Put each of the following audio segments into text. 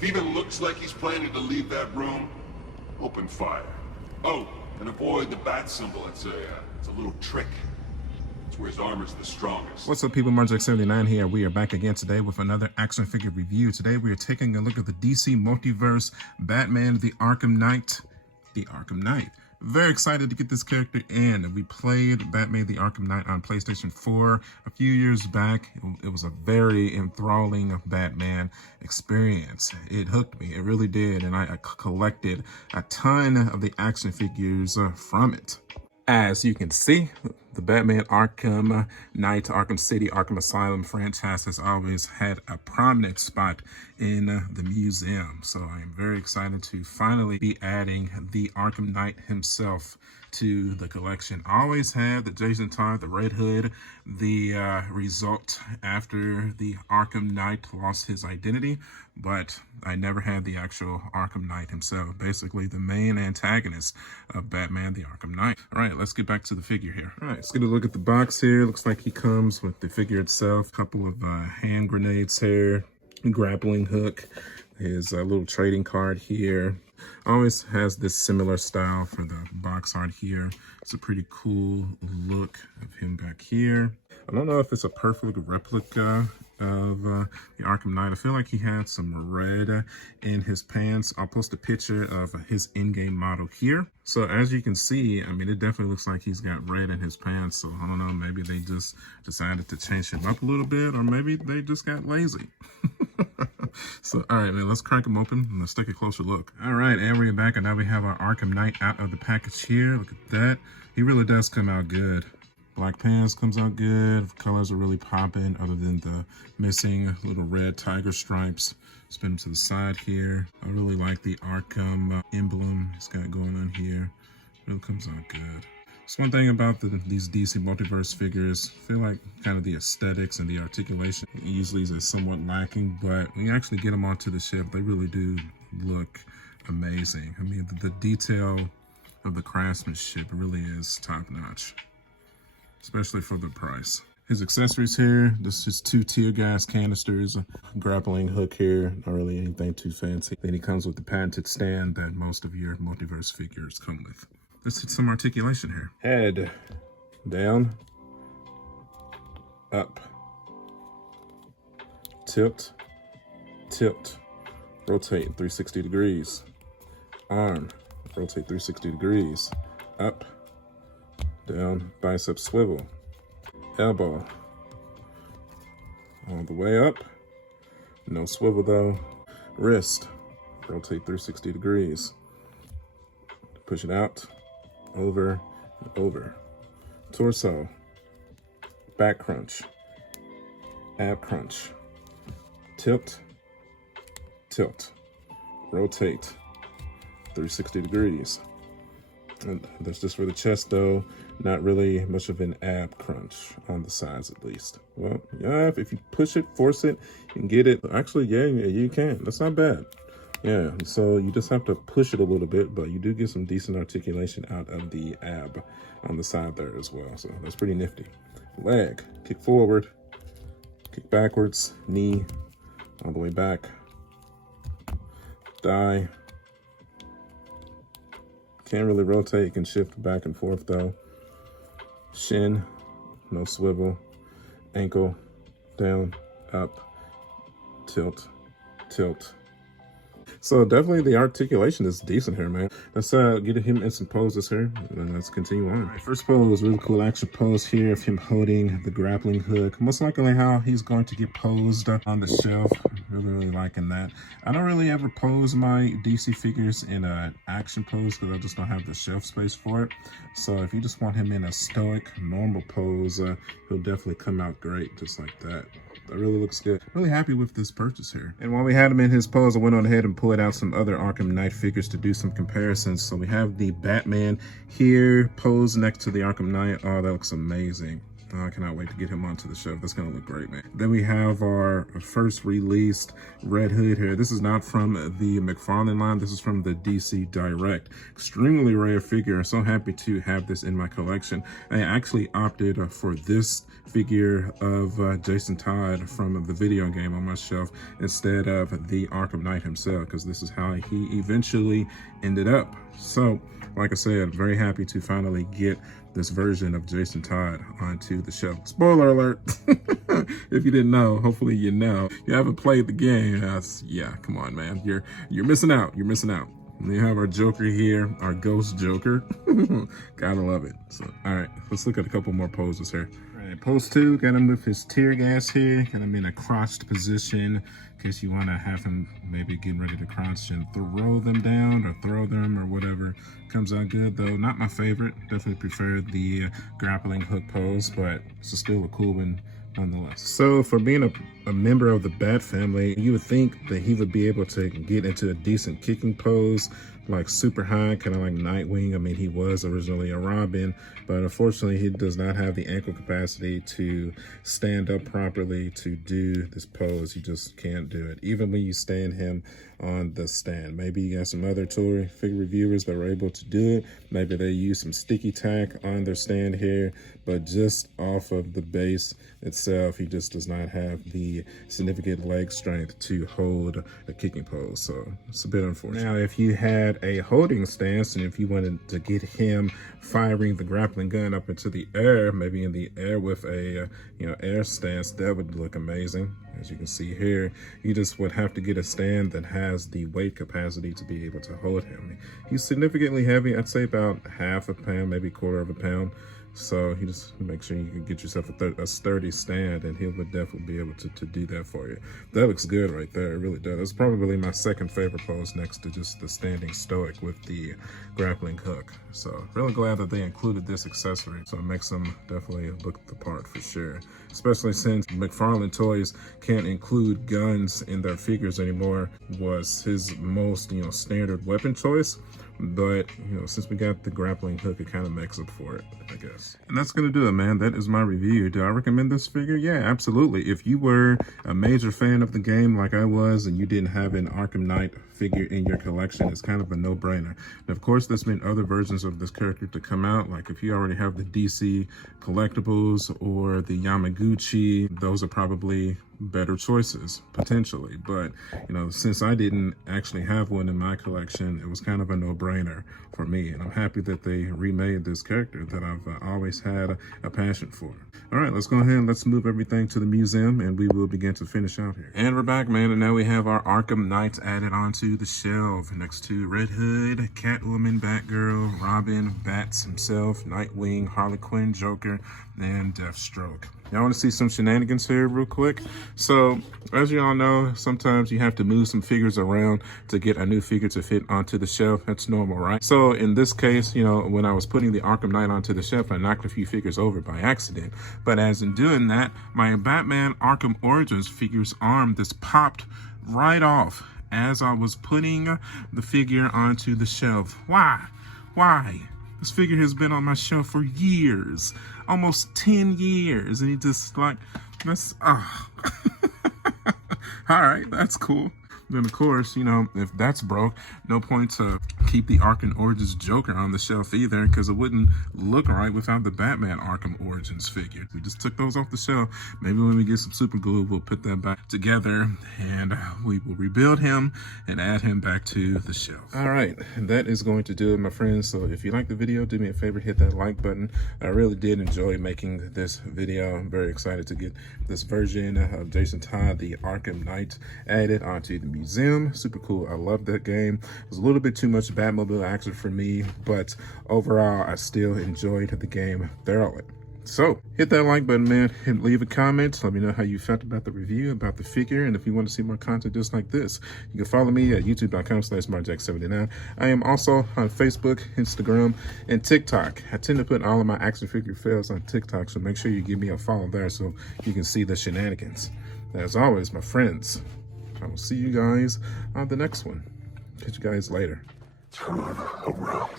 If he even looks like he's planning to leave that room, open fire. Oh, and avoid the bat symbol. It's a little trick. It's where his armor's the strongest. What's up, people? Marjack79 here. We are back again today with another action figure review. Today we are taking a look at the DC Multiverse Batman, the Arkham Knight. The Arkham Knight. Very excited to get this character in. We played Batman the Arkham Knight on PlayStation 4 a few years back. It was a very enthralling Batman experience. It hooked me. It really did. And I collected a ton of the action figures from it. As you can see, the Batman Arkham Knight, Arkham City, Arkham Asylum franchise has always had a prominent spot in the museum. So I am very excited to finally be adding the Arkham Knight himself to the collection. I always had the Jason Todd, the Red Hood, the result after the Arkham Knight lost his identity, but I never had the actual Arkham Knight himself, basically the main antagonist of Batman the Arkham Knight. All right, let's get back to the figure here. All right, let's get a look at the box here. Looks like he comes with the figure itself, a couple of hand grenades here, grappling hook, his little trading card here. Always has this similar style for the box art here. It's a pretty cool look of him back here. I don't know if it's a perfect replica of the Arkham Knight. I feel like he had some red in his pants. I'll post a picture of his in-game model here. So as you can see, I mean, it definitely looks like he's got red in his pants. So I don't know, maybe they just decided to change him up a little bit, or maybe they just got lazy. So, all right, man, let's crack him open and let's take a closer look. All right, and we're back, and now we have our Arkham Knight out of the package here. Look at that. He really does come out good. Black pants comes out good. Colors are really popping other than the missing little red tiger stripes. Spin him to the side here. I really like the Arkham emblem he's got going on here. Really comes out good. So one thing about these DC Multiverse figures, I feel like kind of the aesthetics and the articulation usually is somewhat lacking, but when you actually get them onto the shelf, they really do look amazing. I mean, the detail of the craftsmanship really is top notch, especially for the price. His accessories here, this is 2 tear gas canisters, a grappling hook here, not really anything too fancy. Then he comes with the patented stand that most of your Multiverse figures come with. Let's hit some articulation here. Head, down, up, tilt, tilt, rotate 360 degrees, arm, rotate 360 degrees, up, down, bicep swivel, elbow, all the way up, no swivel though, wrist, rotate 360 degrees, push it out, over and over, torso, back crunch, ab crunch, tilt, tilt, rotate 360 degrees. And that's just for the chest though, not really much of an ab crunch on the sides at least. Well, yeah, if you push it, force it, you can get it. Actually, yeah, you can. That's not bad. Yeah, so you just have to push it a little bit, but you do get some decent articulation out of the ab on the side there as well. So that's pretty nifty. Leg, kick forward, kick backwards, knee, all the way back, thigh. Can't really rotate, you can shift back and forth though. Shin, no swivel, ankle, down, up, tilt, tilt. So definitely the articulation is decent here, man. Let's get him in some poses here, and let's continue on. All right, first pose, really cool action pose here of him holding the grappling hook. Most likely how he's going to get posed on the shelf. Really liking that. I don't really ever pose my DC figures in an action pose because I just don't have the shelf space for it. So if you just want him in a stoic, normal pose, he'll definitely come out great just like that. That really looks good. Really happy with this purchase here. And while we had him in his pose, I went on ahead and pulled out some other Arkham Knight figures to do some comparisons. So we have the Batman here posed next to the Arkham Knight. Oh, that looks amazing. I cannot wait to get him onto the show. That's going to look great, man. Then we have our first released Red Hood here. This is not from the McFarlane line. This is from the DC Direct. Extremely rare figure. I'm so happy to have this in my collection. I actually opted for this figure of Jason Todd from the video game on my shelf instead of the Arkham Knight himself, because this is how he eventually ended up. So, like I said, very happy to finally get this version of Jason Todd onto the shelf. Spoiler alert! If you didn't know, hopefully you know. If you haven't played the game, yeah, come on, man. You're missing out. You're missing out. We have our Joker here, our Ghost Joker. Gotta love it. So, all right, let's look at a couple more poses here. All right, pose 2, got him with his tear gas here. Got him in a crouched position in case you want to have him maybe getting ready to crouch and throw them down or throw them or whatever. Comes out good though. Not my favorite. Definitely prefer the grappling hook pose, but it's still a cool one nonetheless. So for being a member of the Bat family, you would think that he would be able to get into a decent kicking pose, like super high, kind of like Nightwing. I mean, he was originally a Robin, but unfortunately he does not have the ankle capacity to stand up properly to do this pose. He just can't do it, even when you stand him on the stand. Maybe you got some other toy figure reviewers that were able to do it. Maybe they use some sticky tack on their stand here, but just off of the base itself, he just does not have the significant leg strength to hold a kicking pose. So it's a bit unfortunate. Now, if you had a holding stance and if you wanted to get him firing the grappling gun up into the air, maybe in the air with a air stance, that would look amazing. As you can see here, you just would have to get a stand that has the weight capacity to be able to hold him. He's significantly heavy. I'd say about half a pound, maybe quarter of a pound. So you just make sure you can get yourself a sturdy stand, and he would definitely be able to do that for you. That looks good right there. It really does. It's probably my second favorite pose next to just the standing stoic with the grappling hook. So really glad that they included this accessory. So it makes them definitely look the part for sure. Especially since McFarlane Toys can't include guns in their figures anymore, was his most, standard weapon choice. But, since we got the grappling hook, it kind of makes up for it, I guess. And that's going to do it, man. That is my review. Do I recommend this figure? Yeah, absolutely. If you were a major fan of the game like I was and you didn't have an Arkham Knight figure in your collection, it's kind of a no-brainer. And of course, there's been other versions of this character to come out. Like if you already have the DC collectibles or the Yamaguchi, those are probably better choices potentially, but since I didn't actually have one in my collection, it was kind of a no-brainer for me, and I'm happy that they remade this character that I've always had a passion for. All right, let's go ahead and let's move everything to the museum, and we will begin to finish out here. And we're back, man, and now we have our Arkham Knights added onto the shelf next to Red Hood, Catwoman, Batgirl, Robin, Bats himself, Nightwing, Harley Quinn, Joker, and Deathstroke. Y'all want to see some shenanigans here real quick? So, as you all know, sometimes you have to move some figures around to get a new figure to fit onto the shelf. That's normal, right? So, in this case, when I was putting the Arkham Knight onto the shelf, I knocked a few figures over by accident. But as in doing that, my Batman Arkham Origins figure's arm just popped right off as I was putting the figure onto the shelf. Why? Why? This figure has been on my shelf for years, almost 10 years, and he just that's, all right, that's cool. Then of course, if that's broke, no point to keep the Arkham Origins Joker on the shelf either, because it wouldn't look right without the Batman Arkham Origins figure. We just took those off the shelf. Maybe when we get some super glue, we'll put that back together and we will rebuild him and add him back to the shelf. All right, that is going to do it, my friends. So if you liked the video, do me a favor, hit that like button. I really did enjoy making this video. I'm very excited to get this version of Jason Todd, the Arkham Knight, added onto the museum. Super cool. I love that game. It was a little bit too much Batmobile action for me, but overall I still enjoyed the game thoroughly. So hit that like button, man, and leave a comment. Let me know how you felt about the review, about the figure, and if you want to see more content just like this, you can follow me at youtube.com/markjack79. I am also on Facebook, Instagram, and TikTok. I tend to put all of my action figure fails on TikTok, so make sure you give me a follow there so you can see the shenanigans. As always, my friends, I will see you guys on the next one. Catch you guys later. Turn around.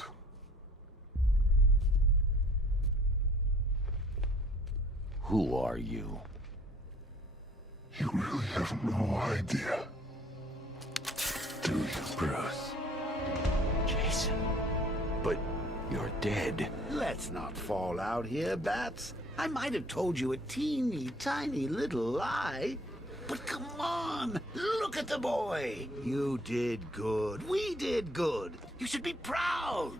Who are you? You really have no idea, do you, Bruce. Jason. But you're dead. Let's not fall out here, Bats. I might have told you a teeny tiny little lie. But come on, look at the boy. You did good. We did good. You should be proud.